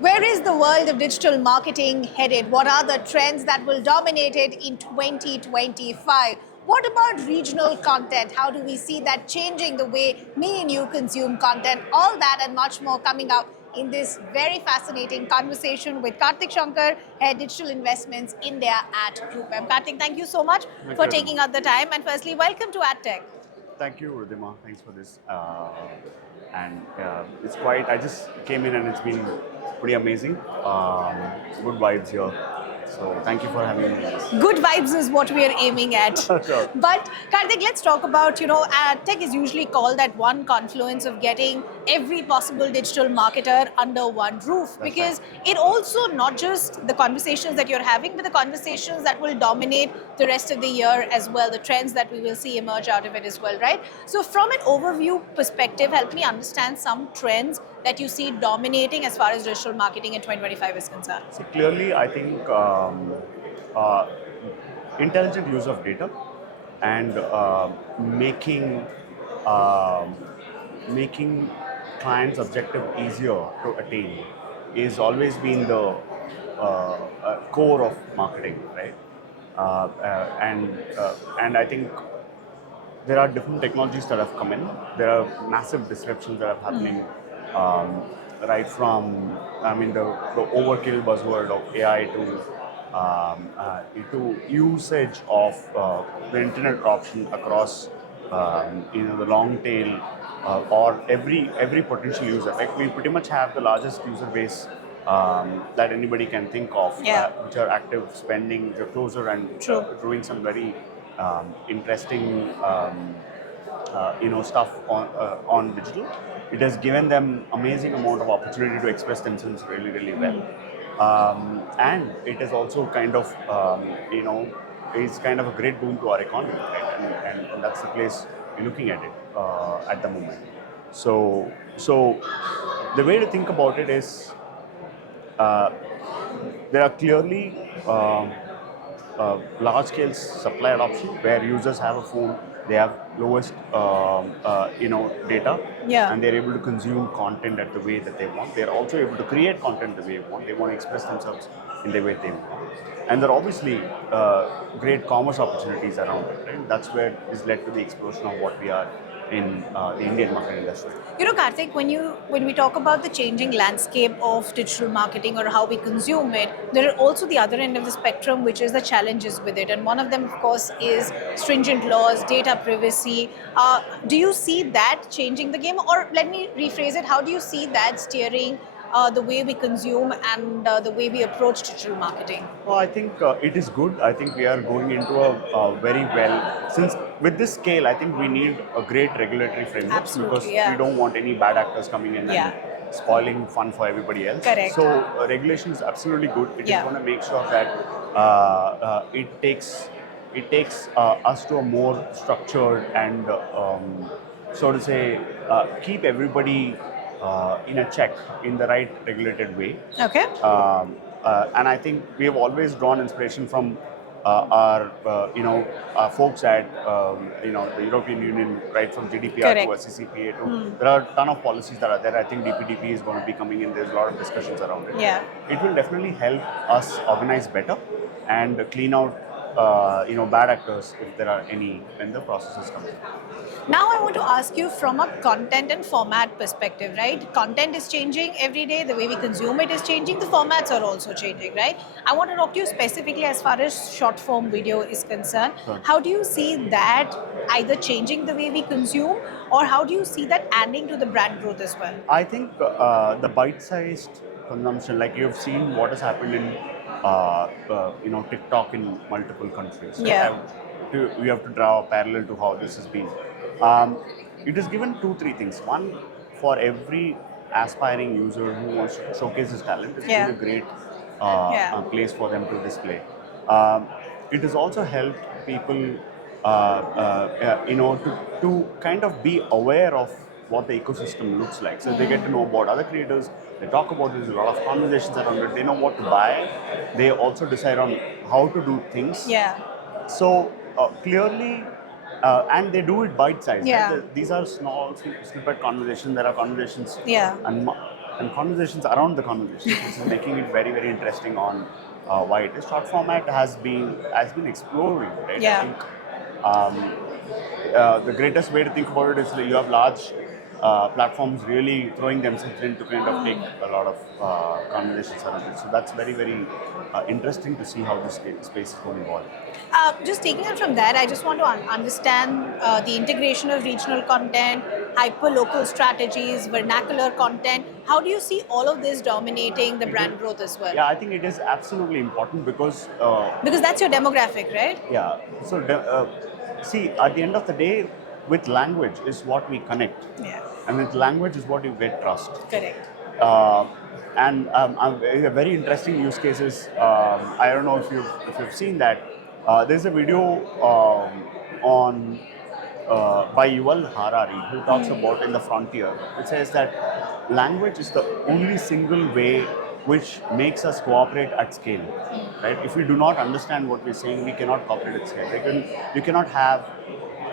Where is the world of digital marketing headed? What are the trends that will dominate it in 2025? What about regional content? How do we see that changing the way me and you consume content? All that and much more coming up in this very fascinating conversation with Karthik Shankar, Head Digital Investments India at GroupM. Karthik, thank you so much Thank for you, taking Ridhima. out the time. And firstly, welcome to AdTech. Thank you, Ridhima. Thanks for this. And it's quite, I just came in and it's been pretty amazing. Good vibes here. So thank you for having me. Good vibes is what we are aiming at. Sure. But Karthik, let's talk about, tech is usually called that one confluence of getting every possible digital marketer under one roof, That's right. because it also not just the conversations that you're having, but the conversations that will dominate the rest of the year as well, the trends that we will see emerge out of it as well, right? So from an overview perspective, help me understand some trends that you see dominating as far as digital marketing in 2025 is concerned. So clearly, I think uh, intelligent use of data and um making clients' objective easier to attain is always been the core of marketing, right? And I think there are different technologies that have come in. There are massive disruptions that are happening, um, right from the overkill buzzword of AI to usage of the internet adoption across the long tail or every potential user. Like we pretty much have the largest user base that anybody can think of, Yeah. which are active spending, which are closer and True. doing some very interesting stuff on digital. It has given them amazing amount of opportunity to express themselves really really well, and it is also kind of is kind of a great boon to our economy, right? And that's the place we're looking at it at the moment. So the way to think about it is uh, there are clearly large-scale supply adoption where users have a phone, they have lowest data, Yeah. and they're able to consume content at the way that they want. They're also able to create content the way they want. They want to express themselves in the way they want. And there are obviously great commerce opportunities around it. Right? That's where it's led to the explosion of what we are in the Indian market industry. Karthik, when we talk about the changing landscape of digital marketing or how we consume it, there are also the other end of the spectrum, which is the challenges with it. And one of them, of course, is stringent laws, data privacy. Do you see that changing the game? Or let me rephrase it, how do you see that steering the way we consume and the way we approach digital marketing? Well, I think it is good. I think we are going into a very well, since with this scale, I think we need a great regulatory framework because Absolutely, we yeah. don't want any bad actors coming in Yeah. and spoiling fun for everybody else. Correct. So regulation is absolutely good. It is Yeah. going to make sure that it takes us to a more structured and so to say keep everybody in a check in the right regulated way. Okay. And I think we have always drawn inspiration from our folks at the European Union, right from GDPR to Correct. SCCPA to there are a ton of policies that are there. I think DPDP is going to be coming in. There's a lot of discussions around it. Yeah. It will definitely help us organize better and clean out bad actors if there are any when the processes come. Now I want to ask you from a content and format perspective, right? Content is changing every day, the way we consume it is changing, the formats are also changing, right? I want to talk to you specifically as far as short form video is concerned. Sure. How do you see that either changing the way we consume, or how do you see that adding to the brand growth as well? I think the bite-sized consumption, like you've seen what has happened in, TikTok in multiple countries. Right? Yeah. We have to draw a parallel to how this has been. Um, it is given two, three things. One, for every aspiring user who wants to showcase his talent, it's Yeah. been a great Yeah. place for them to display. Um, it has also helped people, to kind of be aware of what the ecosystem looks like. So they get to know about other creators. They talk about it. There's a lot of conversations around it. They know what to buy. They also decide on how to do things. Yeah. So clearly, and they do it bite-sized. Yeah. Right? These are small snippet conversations. There are conversations, Yeah. and and conversations around the conversations, which is making it very, very interesting on why it is. Short format has been exploring, right? Yeah. I think the greatest way to think about it is that you have large platforms really throwing themselves in to kind of take a lot of conversations around it. So that's very, very interesting to see how this space is going to evolve. Just taking it from that, I just want to understand the integration of regional content, hyper-local strategies, vernacular content. How do you see all of this dominating the brand growth as well? Yeah, I think it is absolutely important because Because that's your demographic, right? yeah. So see, at the end of the day, with language is what we connect, Yeah. and with language is what you get trust. Correct. Uh, and a very interesting use cases. I don't know if you've seen that. There's a video on by Yuval Harari who talks about in the frontier. It says that language is the only single way which makes us cooperate at scale. Right? If we do not understand what we're saying, we cannot cooperate at scale. You cannot have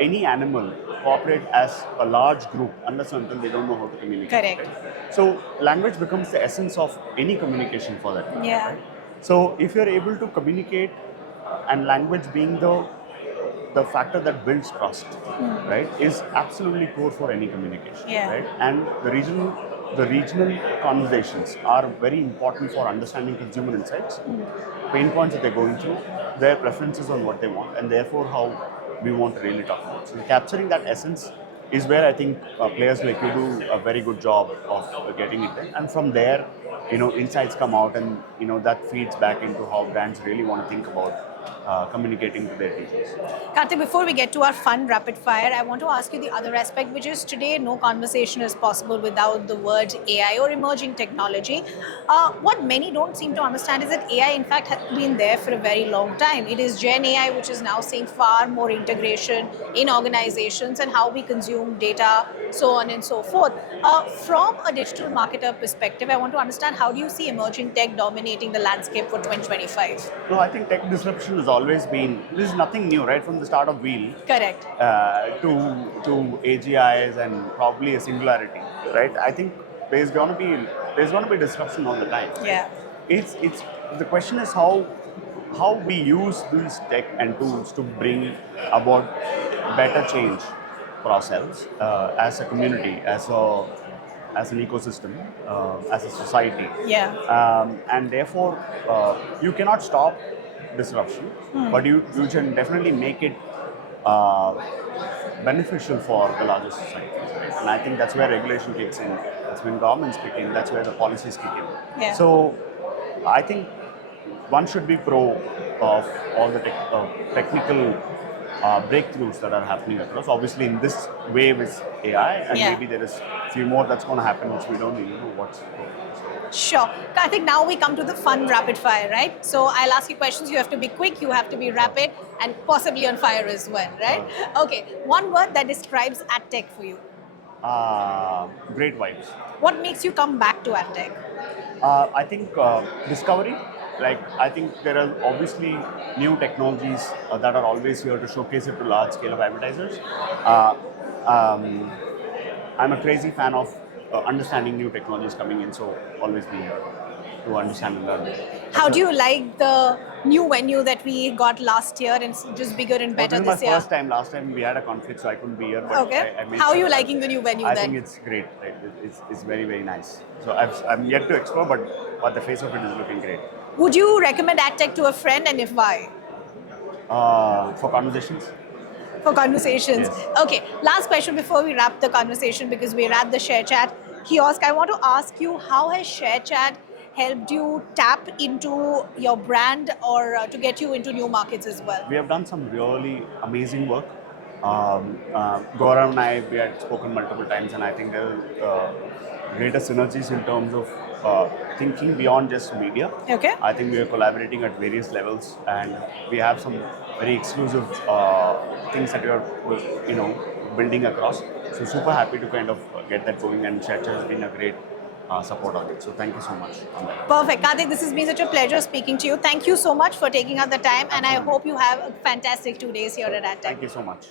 any animal cooperate as a large group unless and until they don't know how to communicate. Correct. Right? So language becomes the essence of any communication for that. Yeah. Right? So if you're able to communicate, and language being the factor that builds trust, right, is absolutely core for any communication. Yeah. Right? And the regional conversations are very important for understanding consumer insights, pain points that they're going through, their preferences on what they want, and therefore how we want to really talk about. So capturing that essence is where I think players like you do a very good job of getting it in. And from there, insights come out, and that feeds back into how brands really want to think about communicating to their users. Karthik, before we get to our fun rapid fire, I want to ask you the other aspect, which is today no conversation is possible without the word AI or emerging technology. What many don't seem to understand is that AI, in fact, has been there for a very long time. It is Gen AI, which is now seeing far more integration in organizations and how we consume data, so on and so forth. From a digital marketer perspective, I want to understand, how do you see emerging tech dominating the landscape for 2025? No, I think tech disruption has always been, this is nothing new, right? From the start of Wheel Correct. to AGIs and probably a singularity, right? I think there's going to be disruption all the time. Yeah. It's the question is how we use these tech and tools to bring about better change for ourselves as a community, as an ecosystem, as a society. Yeah. And therefore, you cannot stop disruption, but you can definitely make it beneficial for the larger society. Right? And I think that's where regulation kicks in. That's when governments kick in. That's where the policies kick in. Yeah. So I think one should be pro of all the technical breakthroughs that are happening across. Obviously, in this wave is AI, and maybe there is a few more that's going to happen, which we don't even know what's going on. Sure. I think now we come to the fun rapid fire, right? So I'll ask you questions. You have to be quick, you have to be rapid, and possibly on fire as well, right? Okay. One word that describes AdTech for you. Great vibes. What makes you come back to AdTech? I think discovery. Like, I think there are obviously new technologies that are always here to showcase it to large scale of advertisers. I'm a crazy fan of understanding new technologies coming in, so always be here to understand and learn. How do you like the new venue that we got last year, and it's just bigger and better this is this my year? first time. Last time we had a conflict, so I couldn't be here. But Okay. I made How are you sure liking the new venue I then? think it's great. Right? It's very, very nice. So I'm yet to explore, but the face of it is looking great. Would you recommend AdTech to a friend, and if why? For conversations. For conversations. Yes. Okay, last question before we wrap the conversation, because we're at the ShareChat kiosk. I want to ask you, how has ShareChat helped you tap into your brand, or to get you into new markets as well? We have done some really amazing work. Gaurav and I, we had spoken multiple times, and I think there are greater synergies in terms of thinking beyond just media. Okay. I think we are collaborating at various levels, and we have some very exclusive things that we are, building across. So super happy to kind of get that going, and ShareChat has been a great support on it. So thank you so much on that. Perfect. Karthik, this has been such a pleasure speaking to you. Thank you so much for taking out the time, and I hope you have a fantastic 2 days here at AdTech. Thank you so much.